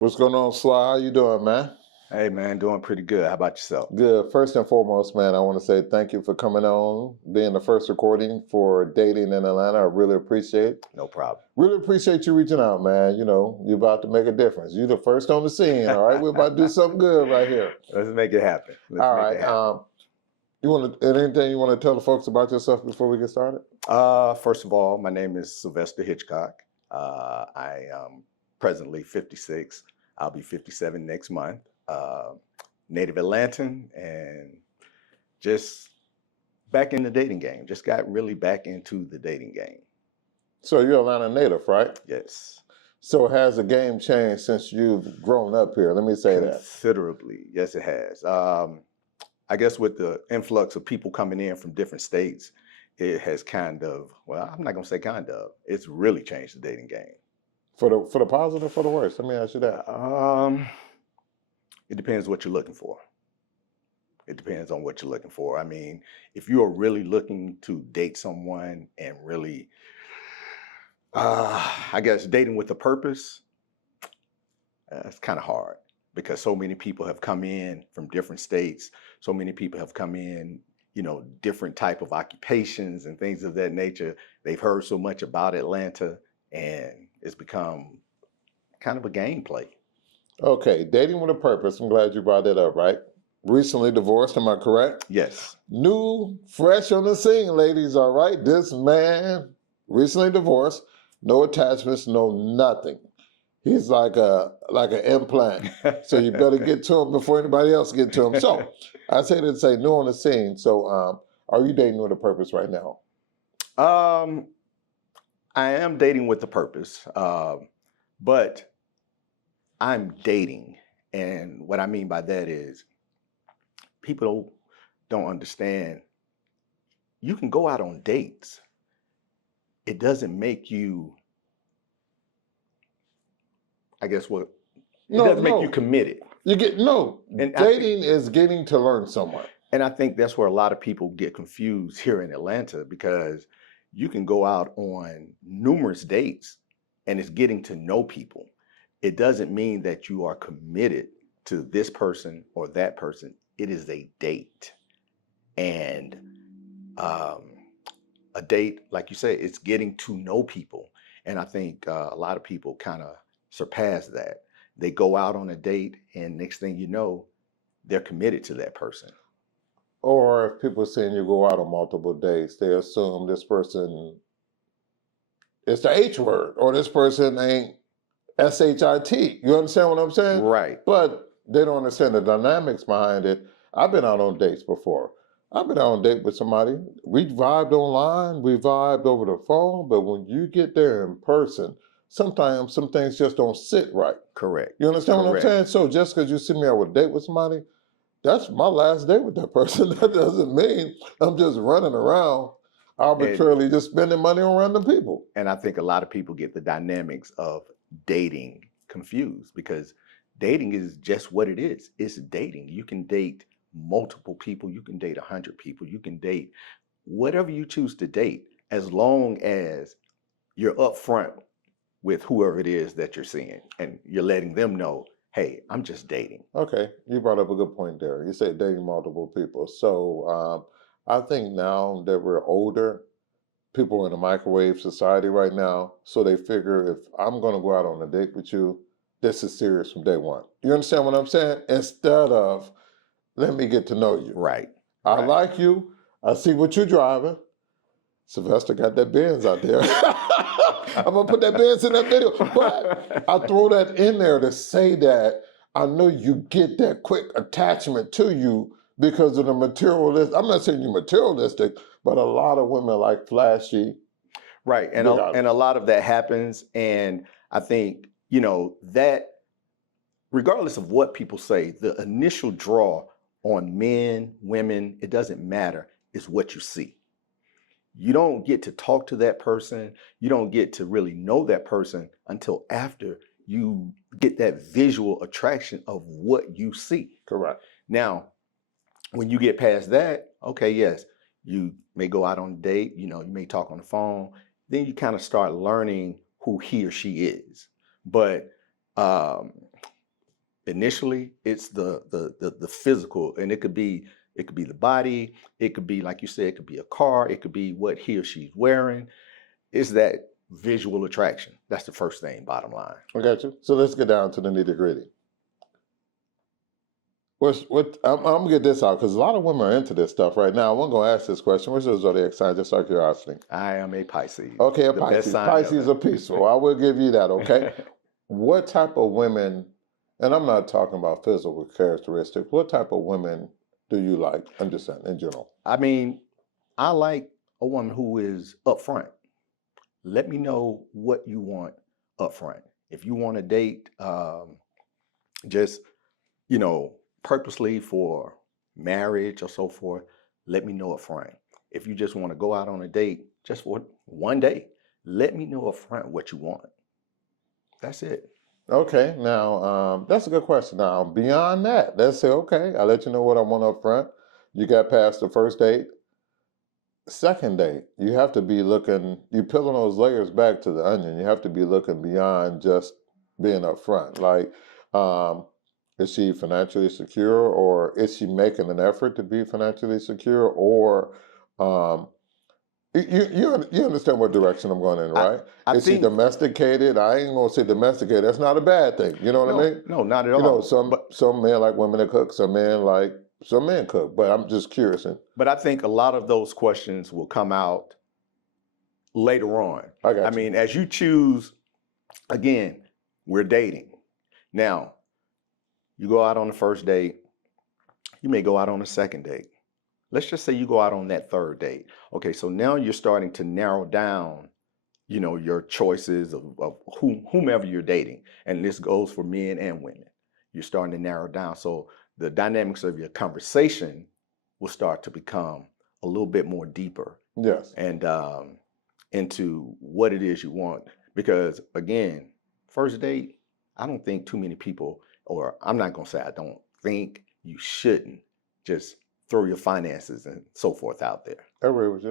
What's going on, Sly? How you doing, man? Hey man, doing pretty good. How about yourself? Good. First and foremost, man, I want to say thank you for coming on, being the first recording for Dating in Atlanta. I really appreciate it. No problem. Really appreciate you reaching out, man. You know, you're about to make a difference. You're the first on the scene, all right? We're about to do something good right here. Let's make it happen. All right. You want to, anything you want to tell the folks about yourself before we get started? First of all, my name is Sylvester Hitchcock. I am presently 56. I'll be 57 next month. Native Atlantan and just back in the dating game. Just got really back into the dating game. So you're Atlanta native, right? Yes. So has the game changed since you've grown up here? Let me say that. Considerably. Yes, it has. I guess with the influx of people coming in from different states, it has kind of, well, I'm not going to say kind of, it's really changed the dating game. For the positive, for the worse? Let me ask you that. It depends what you're looking for. It depends on what you're looking for. I mean, if you are really looking to date someone and really, I guess, dating with a purpose, it's kind of hard because so many people have come in from different states. So many people have come in, you know, different type of occupations and things of that nature. They've heard so much about Atlanta and it's become kind of a gameplay. Okay, dating with a purpose. I'm glad you brought that up, right? Recently divorced, am I correct? Yes. New, fresh on the scene, ladies, all right? This man, recently divorced, no attachments, no nothing. He's like an implant. So you better get to him before anybody else get to him. So I say to say new on the scene. So are you dating with a purpose right now? I am dating with a purpose, but I'm dating. And what I mean by that is people don't understand. You can go out on dates. It doesn't make you, I guess it doesn't make you committed. Dating is getting to learn someone. And I think that's where a lot of people get confused here in Atlanta because you can go out on numerous dates and it's getting to know people. It doesn't mean that you are committed to this person or that person. It is a date. And a date, like you say, it's getting to know people. And I think a lot of people kind of surpass that. They go out on a date and next thing you know, they're committed to that person. Or if people saying you go out on multiple dates, they assume this person is the H word or this person ain't S-H-I-T. You understand what I'm saying? Right. But they don't understand the dynamics behind it. I've been out on dates before. I've been out on a date with somebody. We vibed online, we vibed over the phone, but when you get there in person, sometimes some things just don't sit right. Correct. You understand what I'm saying? So just because you see me out with a date with somebody, that's my last date with that person. That doesn't mean I'm just running around arbitrarily just spending money on random people. And I think a lot of people get the dynamics of dating confused because dating is just what it is. It's dating. You can date multiple people. You can date 100 people. You can date whatever you choose to date as long as you're upfront with whoever it is that you're seeing and you're letting them know, hey, I'm just dating. Okay, you brought up a good point there. You said dating multiple people. So I think now that we're older, people are in a microwave society right now, so they figure if I'm going to go out on a date with you, this is serious from day one. You understand what I'm saying? Instead of, let me get to know you. Right. I like you. I see what you're driving. Sylvester got that Benz out there. I'm going to put that Benz in that video. But I throw that in there to say that I know you get that quick attachment to you because of the materialistic. I'm not saying you're materialistic, but a lot of women like flashy. Right. And a lot of that happens. And I think, you know, that regardless of what people say, the initial draw on men, women, it doesn't matter, is what you see. You don't get to talk to that person. You don't get to really know that person until after you get that visual attraction of what you see. Correct. Now, when you get past that, okay, yes, you may go out on a date, you know, you may talk on the phone, then you kind of start learning who he or she is. But initially it's the physical, and it could be the body, it could be, like you said, it could be a car, it could be what he or she's wearing. It's that visual attraction. That's the first thing, bottom line. I got you. So let's get down to the nitty gritty. I'm gonna get this out because a lot of women are into this stuff right now. I'm gonna ask this question. What's your zodiac sign? Just out of curiosity. I am a Pisces. Okay, a Pisces. Pisces are peaceful. I will give you that. Okay. What type of women? And I'm not talking about physical characteristics. What type of women do you like? I'm just saying in general. I mean, I like a woman who is upfront. Let me know what you want upfront. If you want to date, just, purposely for marriage or so forth, let me know upfront. If you just want to go out on a date just for one day, let me know upfront what you want. That's it. Okay, now that's a good question. Now, beyond that, let's say, okay, I'll let you know what I want up front. You got past the first date. Second date, you have to be looking, you peeling those layers back to the onion. You have to be looking beyond just being up front. Like, is she financially secure, or is she making an effort to be financially secure? Or you understand what direction I'm going in, right? Is she domesticated? I ain't gonna say domesticated. That's not a bad thing. You know what I mean? No, not at all. Some men like women that cook. Some men cook. But I'm just curious. But I think a lot of those questions will come out later on. I mean, as you choose, again, we're dating. Now, you go out on the first date. You may go out on a second date. Let's just say you go out on that third date. Okay, so now you're starting to narrow down, your choices of whomever you're dating. And this goes for men and women. You're starting to narrow down. So the dynamics of your conversation will start to become a little bit more deeper. Yes. And into what it is you want. Because again, first date, I don't think too many people, or I'm not going to say I don't think, you shouldn't just throw your finances and so forth out there. I agree with you.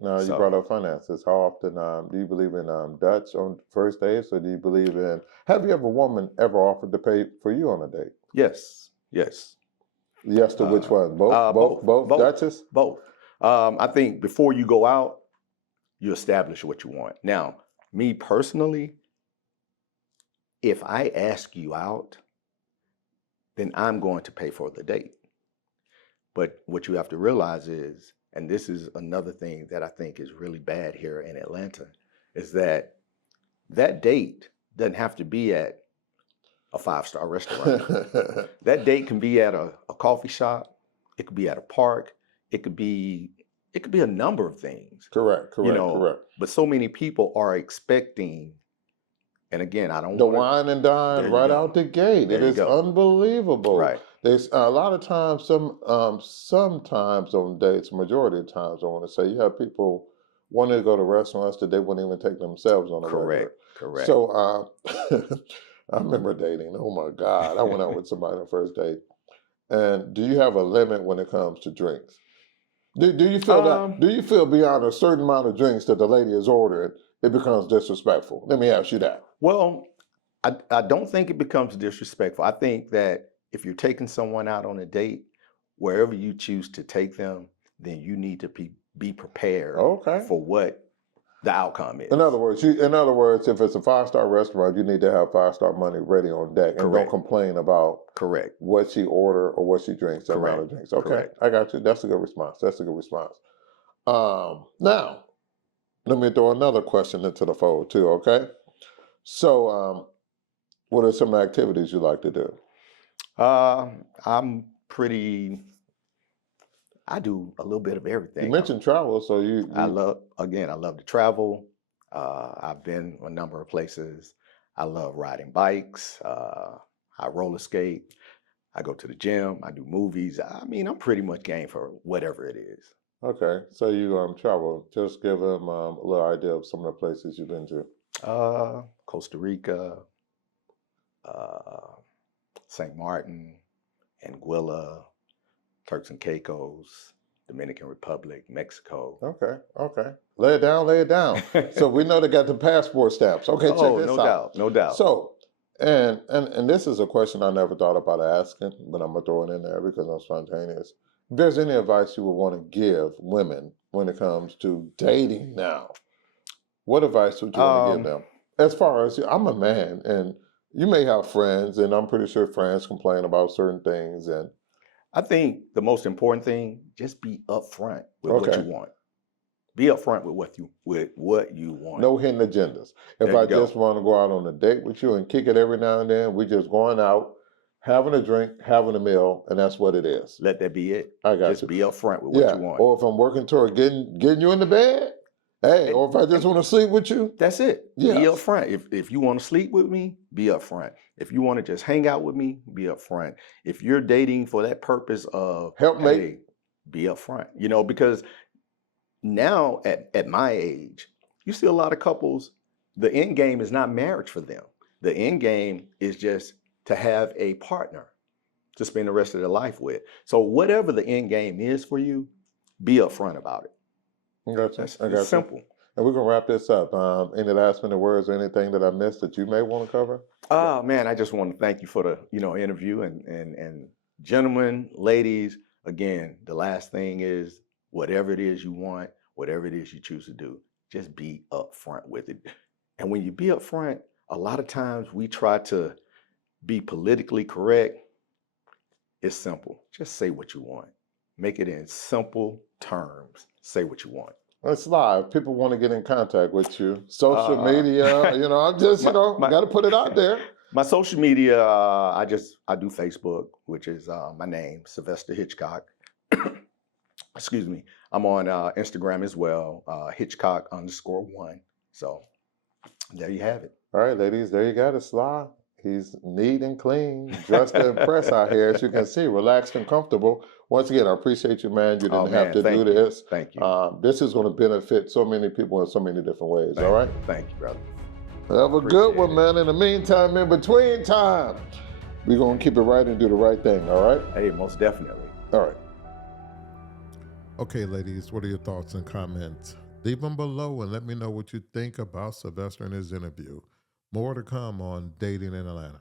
Now, you brought up finances. How often do you believe in Dutch on first dates, or do you believe in, have you ever woman ever offered to pay for you on a date? Yes. Yes to which one? Both Dutches? Both. I think before you go out, you establish what you want. Now, me personally, if I ask you out, then I'm going to pay for the date. But what you have to realize is, and this is another thing that I think is really bad here in Atlanta, is that date doesn't have to be at a 5-star restaurant. That date can be at a coffee shop. It could be at a park. It could be a number of things. Correct. But so many people are expecting, and again, I don't want wine and dine right out the gate. It is unbelievable. Right. There's a lot of times, sometimes on dates, majority of times, I want to say, you have people wanting to go to restaurants that they wouldn't even take themselves on a regular. Correct. So I remember dating. Oh my God, I went out with somebody on the first date. And do you have a limit when it comes to drinks? Do you feel that? Do you feel beyond a certain amount of drinks that the lady is ordering, it becomes disrespectful? Let me ask you that. Well, I don't think it becomes disrespectful. I think that if you're taking someone out on a date, wherever you choose to take them, then you need to be prepared for what the outcome is. In other words, if it's a 5-star restaurant, you need to have 5-star money ready on deck, and don't complain about what she order or what she drinks, the amount of drinks. Okay, I got you. That's a good response. Now, let me throw another question into the fold too. Okay, so what are some activities you like to do? I do a little bit of everything. You mentioned travel, so I love to travel. I've been a number of places. I love riding bikes. I roller skate. I go to the gym. I do movies. I mean, I'm pretty much game for whatever it is. Okay, so you travel. Just give them a little idea of some of the places you've been to. Costa Rica, St. Martin, Anguilla, Turks and Caicos, Dominican Republic, Mexico. Okay. Lay it down. So we know they got the passport stamps. Okay, check this out. No doubt. So And this is a question I never thought about asking, but I'm gonna throw it in there because I'm spontaneous. If there's any advice you would want to give women when it comes to dating now, what advice would you want to give them? As far as I'm a man, and you may have friends, and I'm pretty sure friends complain about certain things. And I think the most important thing, just be upfront with what you want. Be upfront with what you want. No hidden agendas. If I just want to go out on a date with you and kick it every now and then, we just going out, having a drink, having a meal, and that's what it is. Let that be it. I got just you. Be upfront with what you want. Or if I'm working toward getting you in the bed, hey, or if I just want to sleep with you. That's it. Yes. Be upfront. If you want to sleep with me, be upfront. If you want to just hang out with me, be upfront. If you're dating for that purpose of helpmate, be upfront. You know, because now at my age, you see a lot of couples, the end game is not marriage for them. The end game is just to have a partner to spend the rest of their life with. So whatever the end game is for you, be upfront about it. I got you. It's simple. And we're going to wrap this up. Any last minute words or anything that I missed that you may want to cover? Oh, man, I just want to thank you for the interview. And gentlemen, ladies, again, the last thing is whatever it is you want, whatever it is you choose to do, just be upfront with it. And when you be upfront, a lot of times we try to be politically correct. It's simple. Just say what you want. Make it in simple terms. Say what you want. It's live. People want to get in contact with you. Social media, I'm just, got to put it out there. My social media, I do Facebook, which is my name, Sylvester Hitchcock. Excuse me. I'm on Instagram as well, Hitchcock_1. So there you have it. All right, ladies, there you got it, Sly. He's neat and clean, dressed to impress out here, as you can see, relaxed and comfortable. Once again, I appreciate you, man. You didn't have to do this. Thank you. This is going to benefit so many people in so many different ways, all right? Thank you, brother. Have a good one, man. In the meantime, in between time, we're going to keep it right and do the right thing, all right? Hey, most definitely. All right. Okay, ladies, what are your thoughts and comments? Leave them below and let me know what you think about Sylvester and his interview. More to come on Dating in Atlanta.